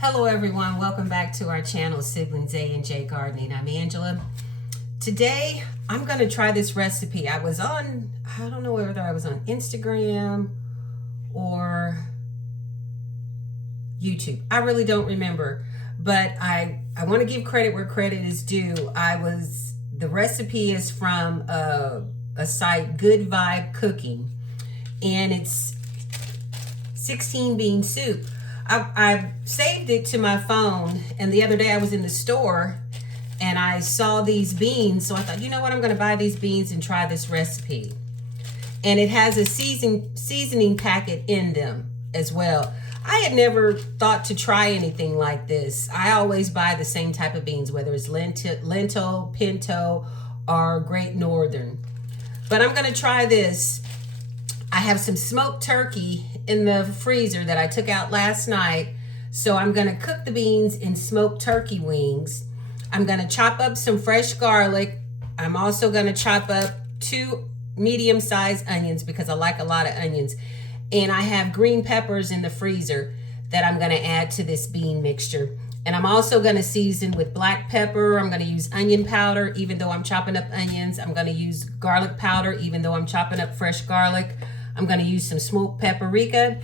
Hello everyone, welcome back to our channel, Siblings A and J Gardening. I'm Angela. Today, I'm going to try this recipe. I don't know whether I was on Instagram or YouTube. I really don't remember, but I want to give credit where credit is due. The recipe is from a site, Good Vibe Cooking, and it's 16 bean soup. I saved it to my phone, and the other day I was in the store and I saw these beans, so I thought, you know what, I'm going to buy these beans and try this recipe. And it has a seasoning packet in them as well. I had never thought to try anything like this. I always buy the same type of beans, whether it's lentil, pinto, or Great Northern. But I'm going to try this. I have some smoked turkey in the freezer that I took out last night. So I'm going to cook the beans in smoked turkey wings. I'm going to chop up some fresh garlic. I'm also going to chop up 2 medium-sized onions because I like a lot of onions. And I have green peppers in the freezer that I'm going to add to this bean mixture. And I'm also going to season with black pepper. I'm going to use onion powder even though I'm chopping up onions. I'm going to use garlic powder even though I'm chopping up fresh garlic. I'm going to use some smoked paprika,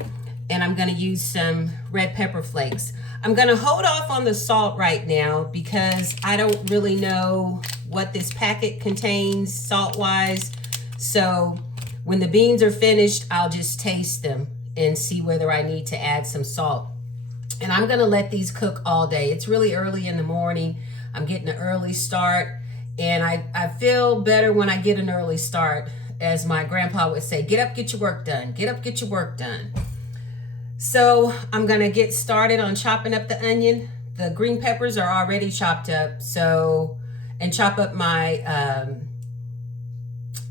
and I'm going to use some red pepper flakes. I'm going to hold off on the salt right now because I don't really know what this packet contains salt-wise. So when the beans are finished, I'll just taste them and see whether I need to add some salt. And I'm going to let these cook all day. It's really early in the morning. I'm getting an early start, and I feel better when I get an early start. As my grandpa would say, get up, get your work done. Get up, get your work done. So I'm going to get started on chopping up the onion. The green peppers are already chopped up. And chop up my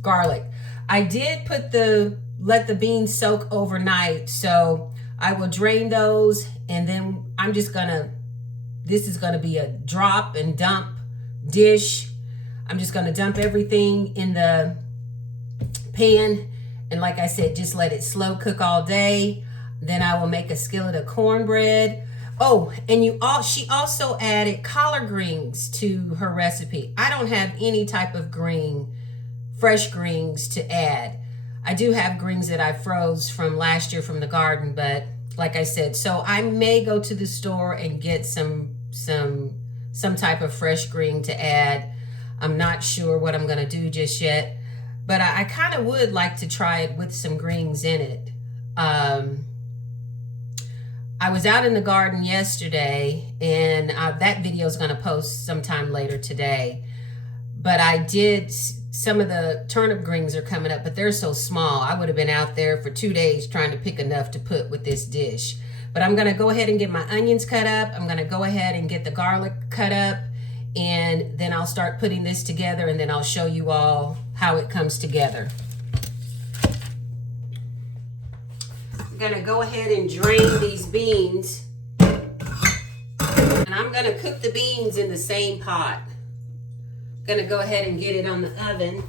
garlic. I did let the beans soak overnight. So I will drain those, and then this is going to be a drop and dump dish. I'm just going to dump everything in the pan, and like I said, just let it slow cook all day. Then I will make a skillet of cornbread. Oh, and she also added collard greens to her recipe. I don't have any type of fresh greens to add. I do have greens that I froze from last year from the garden, but like I said, so I may go to the store and get some type of fresh green to add. I'm not sure what I'm going to do just yet. But I kind of would like to try it with some greens in it. I was out in the garden yesterday, and that video is going to post sometime later today. But some of the turnip greens are coming up, but they're so small. I would have been out there for 2 days trying to pick enough to put with this dish. But I'm going to go ahead and get my onions cut up. I'm going to go ahead and get the garlic cut up. And then I'll start putting this together, and then I'll show you all how it comes together. I'm gonna go ahead and drain these beans, and I'm gonna cook the beans in the same pot. I'm gonna go ahead and get it on the oven,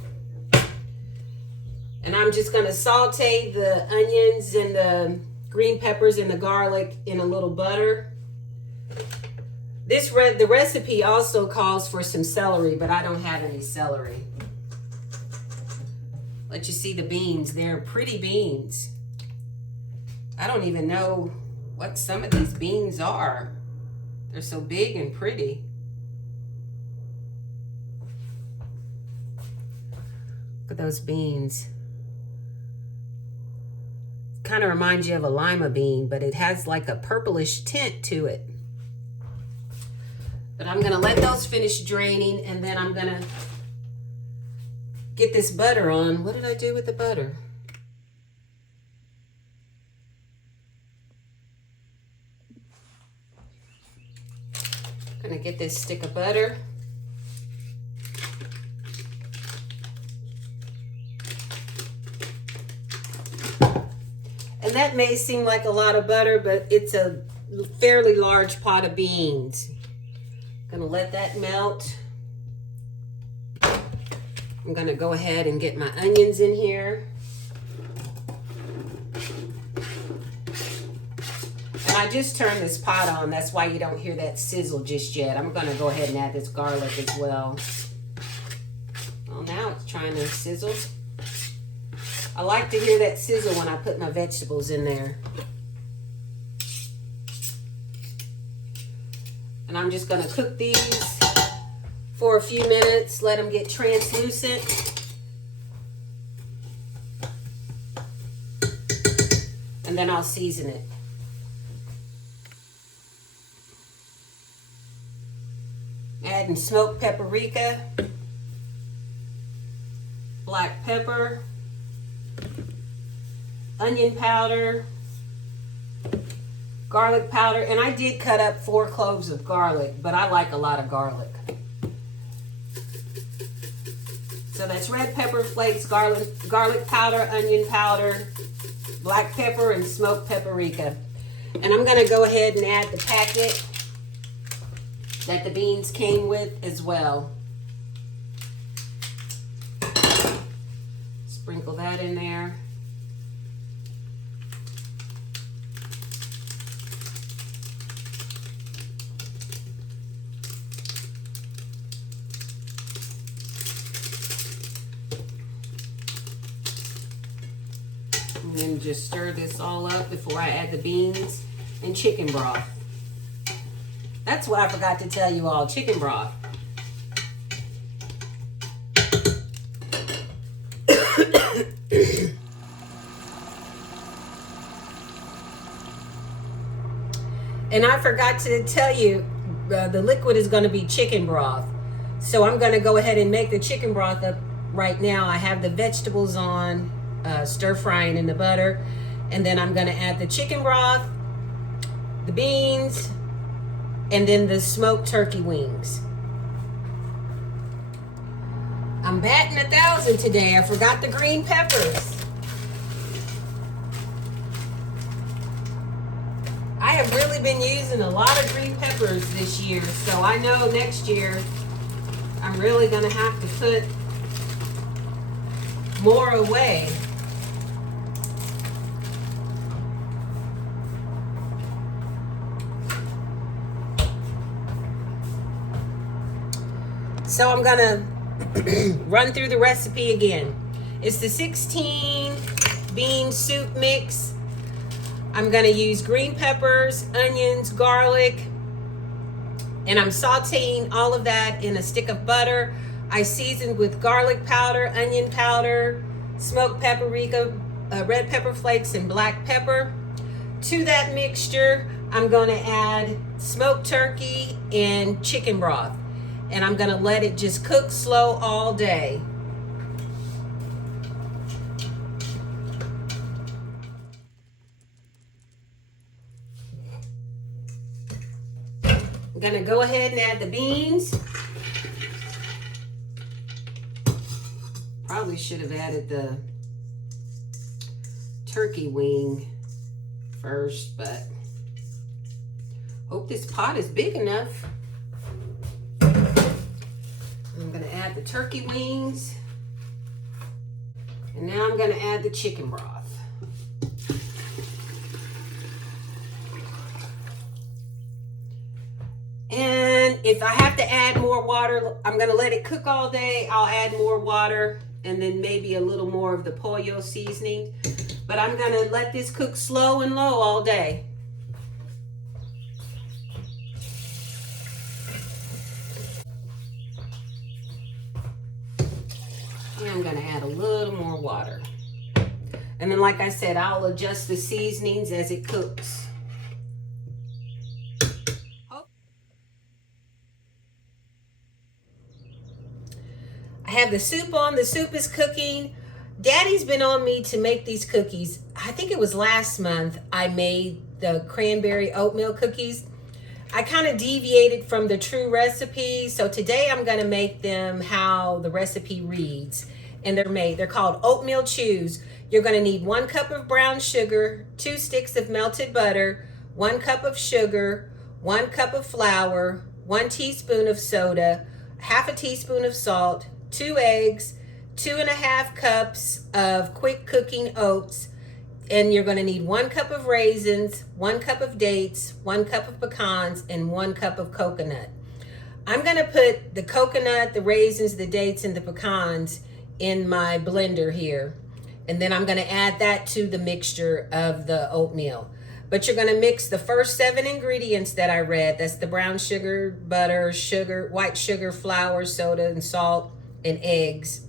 and I'm just gonna saute the onions and the green peppers and the garlic in a little butter. The recipe also calls for some celery, but I don't have any celery. Let you see the beans. They're pretty beans. I don't even know what some of these beans are. They're so big and pretty. Look at those beans. Kind of reminds you of a lima bean, but it has like a purplish tint to it. But I'm going to let those finish draining, and then I'm going to get this butter on. What did I do with the butter? I'm going to get this stick of butter. And that may seem like a lot of butter, but it's a fairly large pot of beans. Gonna let that melt. I'm gonna go ahead and get my onions in here. And I just turned this pot on. That's why you don't hear that sizzle just yet. I'm going to go ahead and add this garlic as well. Well, now it's trying to sizzle. I like to hear that sizzle when I put my vegetables in there. And I'm just going to cook these for a few minutes. Let them get translucent. And then I'll season it. Adding smoked paprika, black pepper, onion powder, garlic powder, and I did cut up 4 cloves of garlic, but I like a lot of garlic. So that's red pepper flakes, garlic powder, onion powder, black pepper, and smoked paprika. And I'm going to go ahead and add the packet that the beans came with as well. Sprinkle that in there. And then just stir this all up before I add the beans and chicken broth. That's what I forgot to tell you all, chicken broth. And I forgot to tell you, the liquid is going to be chicken broth. So I'm going to go ahead and make the chicken broth up right now. I have the vegetables on, stir frying in the butter. And then I'm going to add the chicken broth, the beans, and then the smoked turkey wings. I'm batting 1,000 today. I forgot the green peppers. I have really been using a lot of green peppers this year, so I know next year I'm really gonna have to put more away. So I'm gonna run through the recipe again. It's the 16 bean soup mix. I'm gonna use green peppers, onions, garlic, and I'm sauteing all of that in a stick of butter. I seasoned with garlic powder, onion powder, smoked paprika, red pepper flakes, and black pepper. To that mixture, I'm gonna add smoked turkey and chicken broth. And I'm gonna let it just cook slow all day. I'm gonna go ahead and add the beans. Probably should have added the turkey wing first, but hope this pot is big enough. I'm gonna add the turkey wings. And now I'm gonna add the chicken broth. And if I have to add more water, I'm gonna let it cook all day. I'll add more water and then maybe a little more of the pollo seasoning. But I'm gonna let this cook slow and low all day. I'm gonna add a little more water. And then like I said, I'll adjust the seasonings as it cooks. I have the soup on, the soup is cooking. Daddy's been on me to make these cookies. I think it was last month I made the cranberry oatmeal cookies. I kind of deviated from the true recipe, so today I'm gonna make them how the recipe reads. And they're called oatmeal chews. You're gonna need 1 cup of brown sugar, 2 sticks of melted butter, 1 cup of sugar, 1 cup of flour, 1 teaspoon of soda, half a teaspoon of salt, 2 eggs, 2.5 cups of quick cooking oats, And you're going to need 1 cup of raisins, 1 cup of dates, 1 cup of pecans, and 1 cup of coconut. I'm going to put the coconut, the raisins, the dates, and the pecans in my blender here. And then I'm going to add that to the mixture of the oatmeal. But you're going to mix the first 7 ingredients that I read. That's the brown sugar, butter, sugar, white sugar, flour, soda, and salt, and eggs.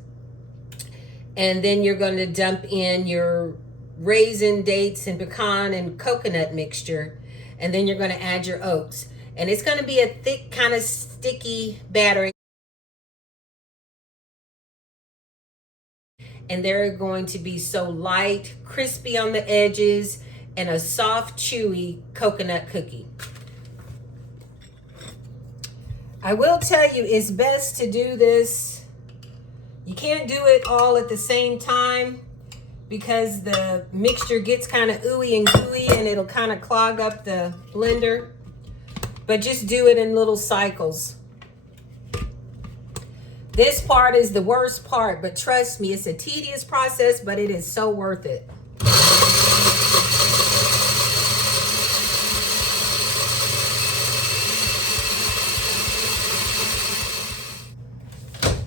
And then you're going to dump in your raisin, dates, and pecan and coconut mixture. And then you're going to add your oats. And it's going to be a thick, kind of sticky batter. And they're going to be so light, crispy on the edges, and a soft, chewy coconut cookie. I will tell you, it's best to do this. You can't do it all at the same time because the mixture gets kind of ooey and gooey and it'll kind of clog up the blender. But just do it in little cycles. This part is the worst part, but trust me, it's a tedious process, but it is so worth it.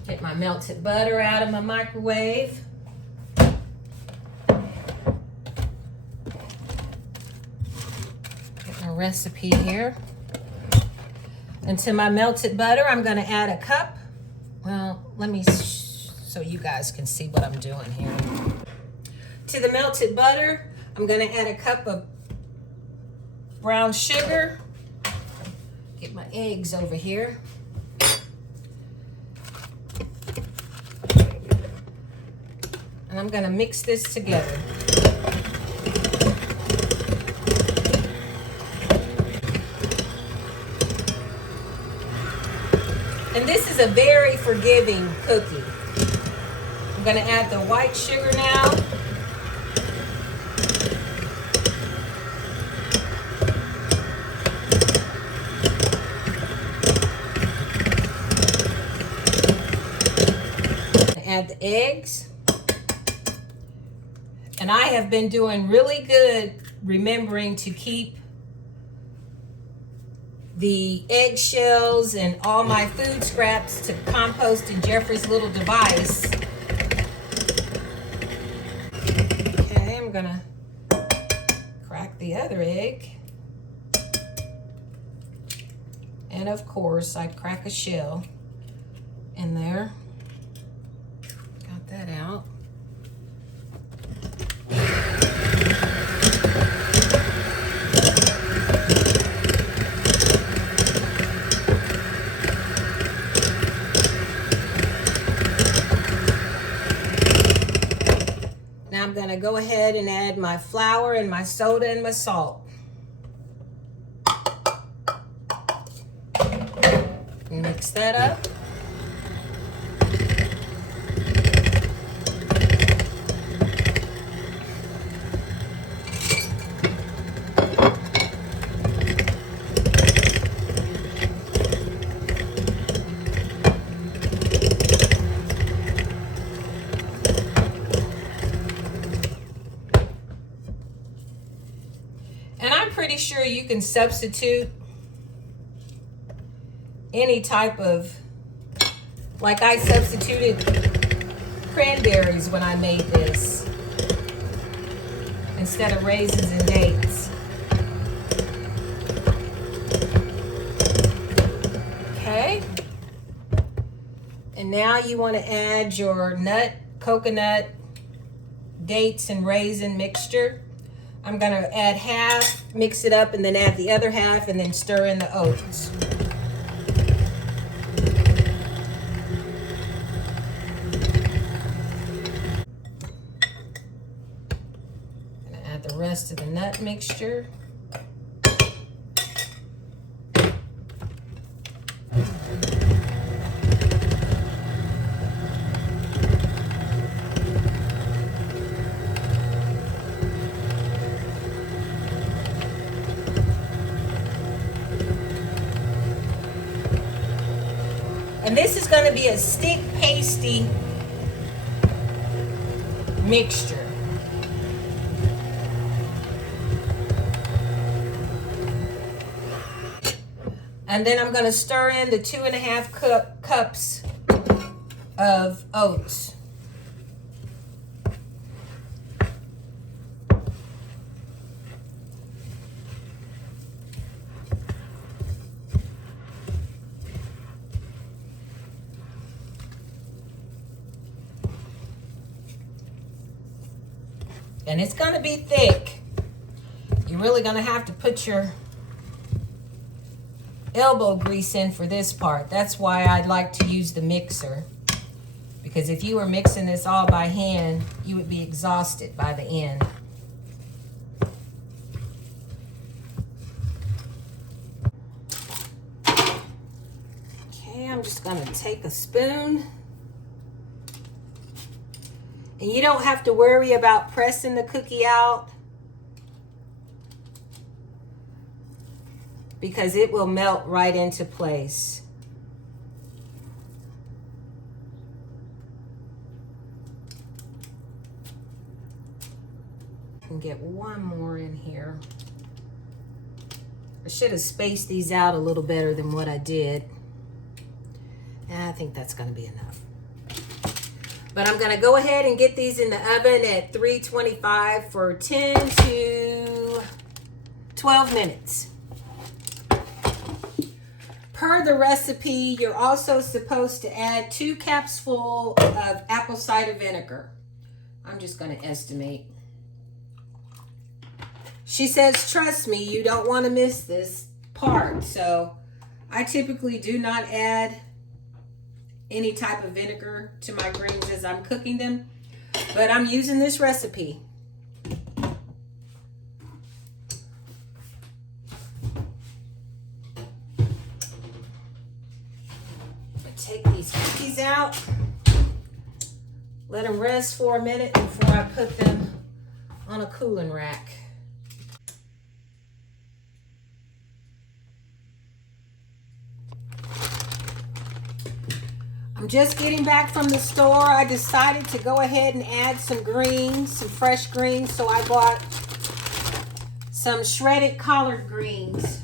Get my melted butter out of my microwave. Get my recipe here. And to my melted butter, I'm going to add a cup. Well, let me, so you guys can see what I'm doing here. To the melted butter, I'm going to add a cup of brown sugar. Get my eggs over here. And I'm going to mix this together. And this is a very forgiving cookie. I'm going to add the white sugar now. Add the eggs. And I have been doing really good remembering to keep the eggshells and all my food scraps to compost in Jeffrey's little device. Okay, I'm gonna crack the other egg. And of course, I crack a shell in there. Got that out. Now I'm going to go ahead and add my flour and my soda and my salt. Mix that up. Pretty sure you can substitute any type of, like I substituted cranberries when I made this instead of raisins and dates. Okay. And now you want to add your nut, coconut, dates, and raisin mixture. I'm going to add half, mix it up, and then add the other half, and then stir in the oats. I'm going to add the rest of the nut mixture. And this is going to be a stick pasty mixture. And then I'm going to stir in the 2.5 cups of oats. And it's going to be thick. You're really going to have to put your elbow grease in for this part. That's why I like to use the mixer. Because if you were mixing this all by hand, you would be exhausted by the end. Okay, I'm just going to take a spoon. And you don't have to worry about pressing the cookie out, because it will melt right into place. I can get one more in here. I should have spaced these out a little better than what I did. And I think that's going to be enough. But I'm going to go ahead and get these in the oven at 325 for 10 to 12 minutes. Per the recipe, you're also supposed to add 2 cups full of apple cider vinegar. I'm just going to estimate. She says, trust me, you don't want to miss this part. So I typically do not add any type of vinegar to my greens as I'm cooking them, but I'm using this recipe. I take these cookies out, let them rest for a minute before I put them on a cooling rack. I'm just getting back from the store. I decided to go ahead and add some greens, some fresh greens. So I bought some shredded collard greens.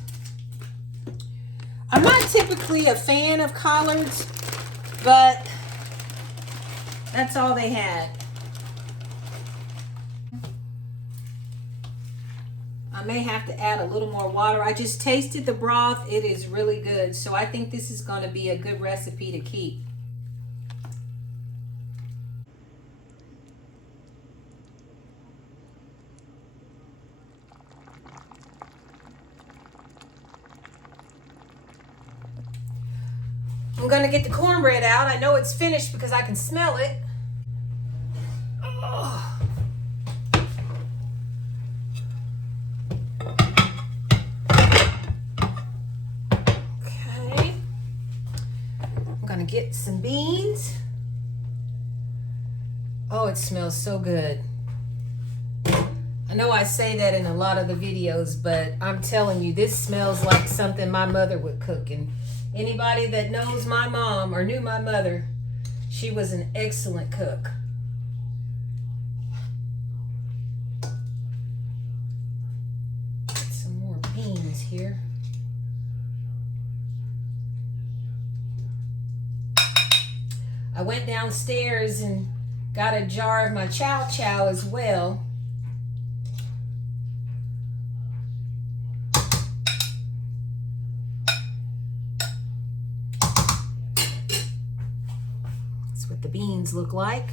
I'm not typically a fan of collards, but that's all they had. I may have to add a little more water. I just tasted the broth. It is really good. So I think this is going to be a good recipe to keep. I'm gonna get the cornbread out. I know it's finished because I can smell it. Oh. Okay. I'm gonna get some beans. Oh, it smells so good. I know I say that in a lot of the videos, but I'm telling you, this smells like something my mother would cook. And anybody that knows my mom or knew my mother, she was an excellent cook. Get some more beans here. I went downstairs and got a jar of my chow chow as well. What the beans look like.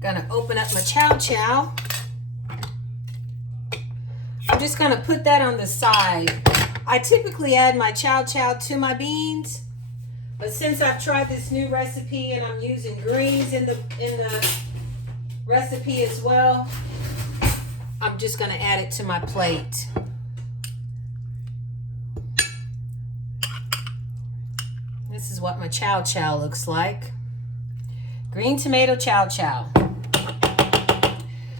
Gonna open up my chow chow. I'm just gonna put that on the side. I typically add my chow chow to my beans, but since I've tried this new recipe and I'm using greens in the recipe as well, I'm just going to add it to my plate. This is what my chow chow looks like. Green tomato chow chow.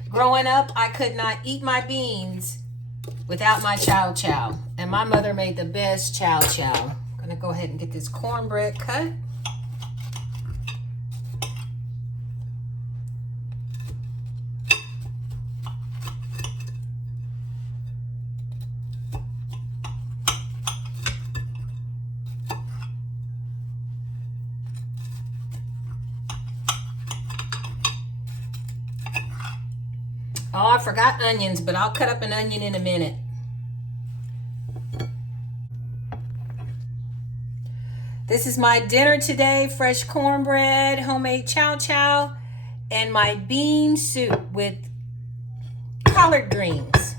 Growing up, I could not eat my beans without my chow chow. And my mother made the best chow chow. I'm going to go ahead and get this cornbread cut. Oh, I forgot onions, but I'll cut up an onion in a minute. This is my dinner today: fresh cornbread, homemade chow chow, and my bean soup with collard greens.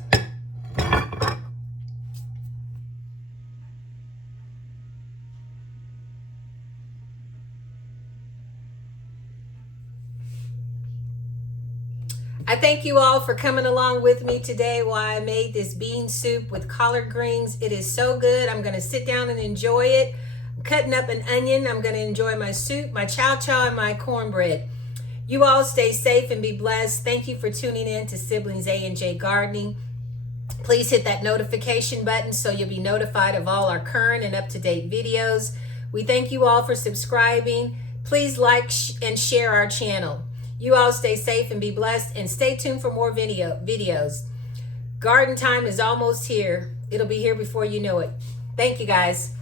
I thank you all for coming along with me today while I made this bean soup with collard greens. It is so good. I'm going to sit down and enjoy it. I'm cutting up an onion. I'm going to enjoy my soup, my chow chow, and my cornbread. You all stay safe and be blessed. Thank you for tuning in to Siblings A&J Gardening. Please hit that notification button so you'll be notified of all our current and up-to-date videos. We thank you all for subscribing. Please like and share our channel. You all stay safe and be blessed, and stay tuned for more videos. Garden time is almost here. It'll be here before you know it. Thank you, guys.